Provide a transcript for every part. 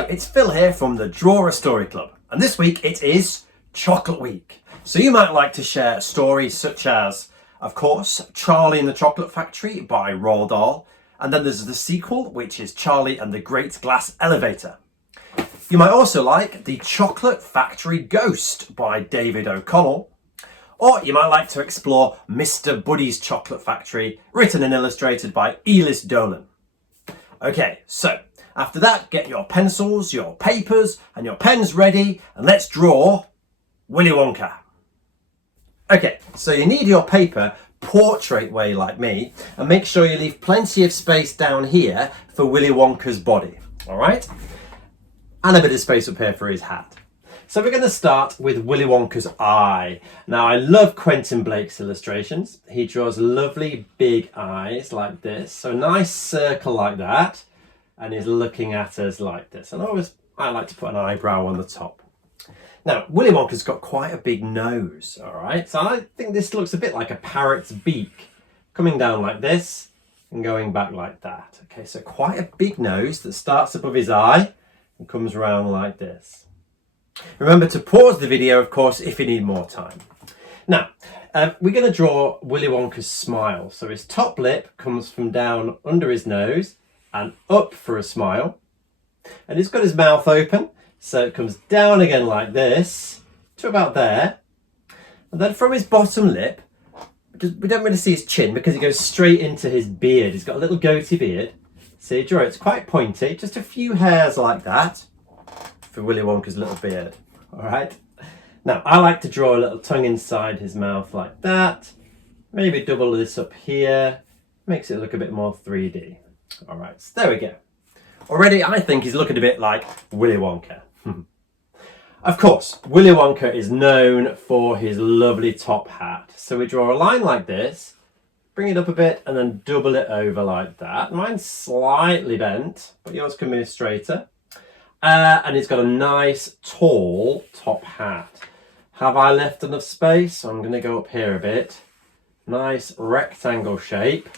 Hello, it's Phil here from the Draw a Story Club, and this week it is Chocolate Week. So you might like to share stories such as, of course, Charlie and the Chocolate Factory by Roald Dahl, and then there's the sequel, which is Charlie and the Great Glass Elevator. You might also like The Chocolate Factory Ghost by David O'Connell, or you might like to explore Mr. Buddy's Chocolate Factory, written and illustrated by Elis Dolan. Okay, so after that, get your pencils, your papers, and your pens ready, and let's draw Willy Wonka. Okay, so you need your paper portrait way like me, and make sure you leave plenty of space down here for Willy Wonka's body, all right? And a bit of space up here for his hat. So we're going to start with Willy Wonka's eye. Now, I love Quentin Blake's illustrations. He draws lovely big eyes like this, so a nice circle like that. And he's looking at us like this. And I like to put an eyebrow on the top. Now, Willy Wonka's got quite a big nose, all right? So I think this looks a bit like a parrot's beak, coming down like this and going back like that. Okay, so quite a big nose that starts above his eye and comes around like this. Remember to pause the video, of course, if you need more time. Now, we're going to draw Willy Wonka's smile. So his top lip comes from down under his nose and up for a smile, and he's got his mouth open, so it comes down again like this to about there, and then from his bottom lip, we don't really see his chin because it goes straight into his beard. He's got a little goatee beard, so you draw it's quite pointy, just a few hairs like that for Willy Wonka's little beard. All right, now I like to draw a little tongue inside his mouth like that, maybe double this up here, makes it look a bit more 3D. All right, so there we go. Already, I think he's looking a bit like Willy Wonka. Of course, Willy Wonka is known for his lovely top hat. So we draw a line like this, bring it up a bit, and then double it over like that. Mine's slightly bent, but yours can be straighter. And he's got a nice, tall top hat. Have I left enough space? So I'm going to go up here a bit. Nice rectangle shape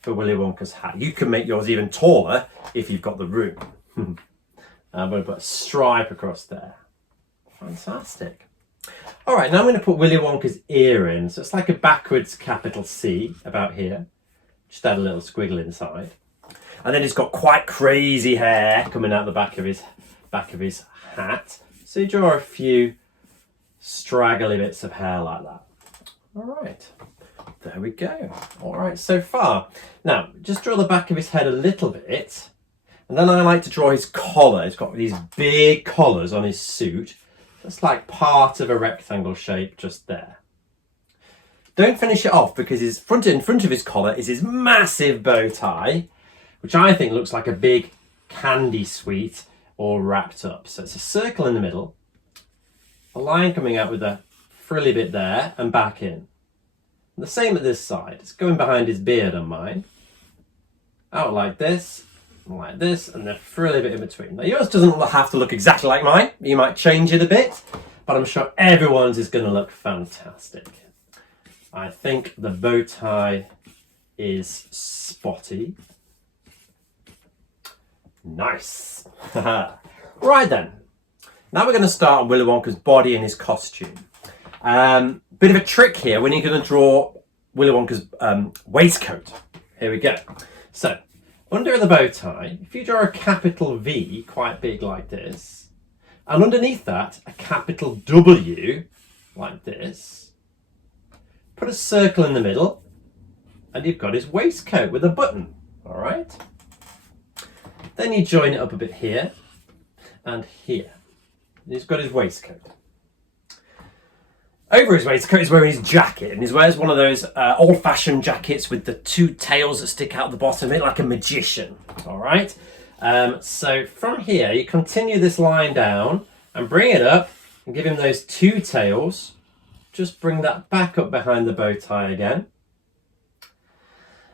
for Willy Wonka's hat. You can make yours even taller if you've got the room. I'm going to put a stripe across there. Fantastic. All right, now I'm going to put Willy Wonka's ear in. So it's like a backwards capital C about here. Just add a little squiggle inside. And then he's got quite crazy hair coming out the back of his hat. So you draw a few straggly bits of hair like that. All right. There we go. All right, so far. Now, just draw the back of his head a little bit. And then I like to draw his collar. He's got these big collars on his suit. That's like part of a rectangle shape just there. Don't finish it off because in front of his collar is his massive bow tie, which I think looks like a big candy sweet all wrapped up. So it's a circle in the middle, a line coming out with a frilly bit there and back in. And the same at this side. It's going behind his beard on mine. Out like this, and the frilly bit in between. Now yours doesn't have to look exactly like mine. You might change it a bit, but I'm sure everyone's is going to look fantastic. I think the bow tie is spotty. Nice. Right then. Now we're going to start on Willy Wonka's body and his costume. Bit of a trick here when you're going to draw Willy Wonka's waistcoat. Here we go. So, under the bow tie, if you draw a capital V, quite big like this, and underneath that, a capital W, like this, put a circle in the middle, and you've got his waistcoat with a button, all right? Then you join it up a bit here, and here. And he's got his waistcoat. Over his waistcoat he's wearing his jacket, and he wears one of those old-fashioned jackets with the two tails that stick out the bottom of it like a magician, all right? So from here, you continue this line down and bring it up and give him those two tails. Just bring that back up behind the bow tie again.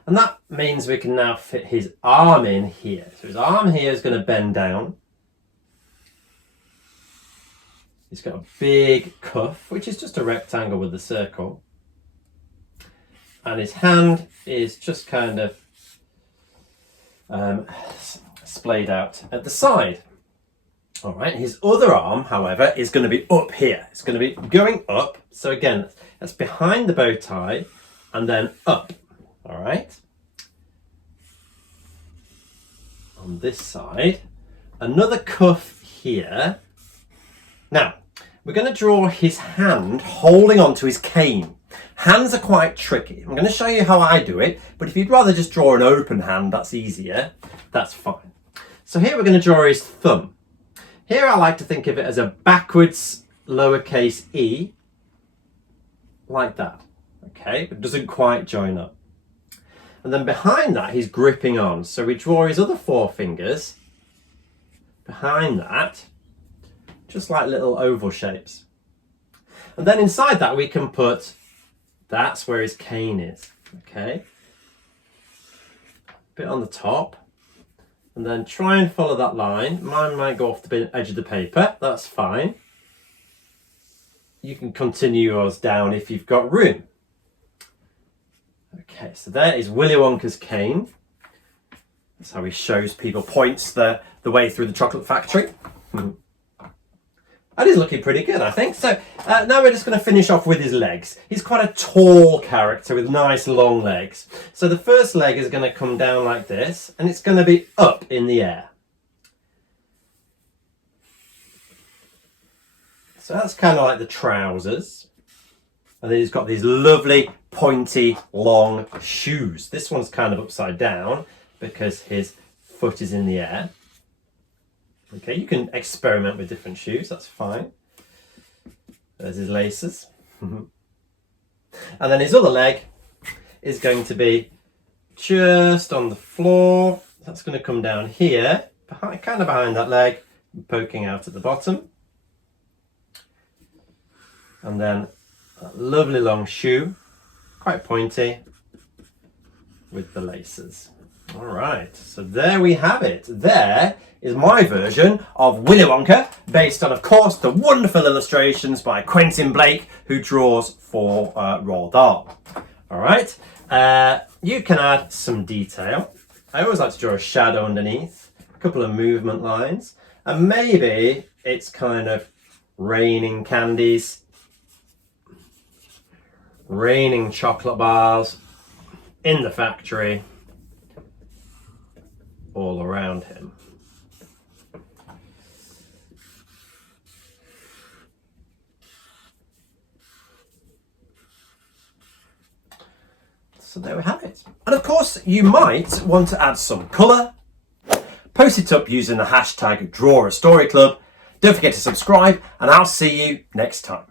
And that means we can now fit his arm in here. So his arm here is going to bend down. He's got a big cuff, which is just a rectangle with a circle. And his hand is just kind of splayed out at the side. All right, his other arm, however, is going to be up here. It's going to be going up. So again, that's behind the bow tie and then up. All right. On this side, another cuff here. Now, we're going to draw his hand holding onto his cane. Hands are quite tricky. I'm going to show you how I do it, but if you'd rather just draw an open hand, that's easier, that's fine. So here we're going to draw his thumb. Here I like to think of it as a backwards lowercase e, like that. Okay, but it doesn't quite join up. And then behind that, he's gripping on. So we draw his other four fingers behind that, just like little oval shapes. And then inside that, we can put, that's where his cane is. Okay, bit on the top. And then try and follow that line. Mine might go off the edge of the paper. That's fine. You can continue yours down if you've got room. Okay, so there is Willy Wonka's cane. That's how he shows people, points the way through the chocolate factory. That is looking pretty good, I think. So now we're just going to finish off with his legs. He's quite a tall character with nice long legs. So the first leg is going to come down like this, and it's going to be up in the air. So that's kind of like the trousers. And then he's got these lovely, pointy, long shoes. This one's kind of upside down because his foot is in the air. Okay, you can experiment with different shoes, that's fine. There's his laces. And then his other leg is going to be just on the floor. That's going to come down here, kind of behind that leg, poking out at the bottom. And then a lovely long shoe, quite pointy, with the laces. All right, so there we have it. There is my version of Willy Wonka, based on, of course, the wonderful illustrations by Quentin Blake, who draws for Roald Dahl. All right, you can add some detail. I always like to draw a shadow underneath, a couple of movement lines, and maybe it's kind of raining candies, raining chocolate bars in the factory, all around him. So there we have it. And of course, you might want to add some colour. Post it up using the hashtag #DrawAStoryClub. Don't forget to subscribe, and I'll see you next time.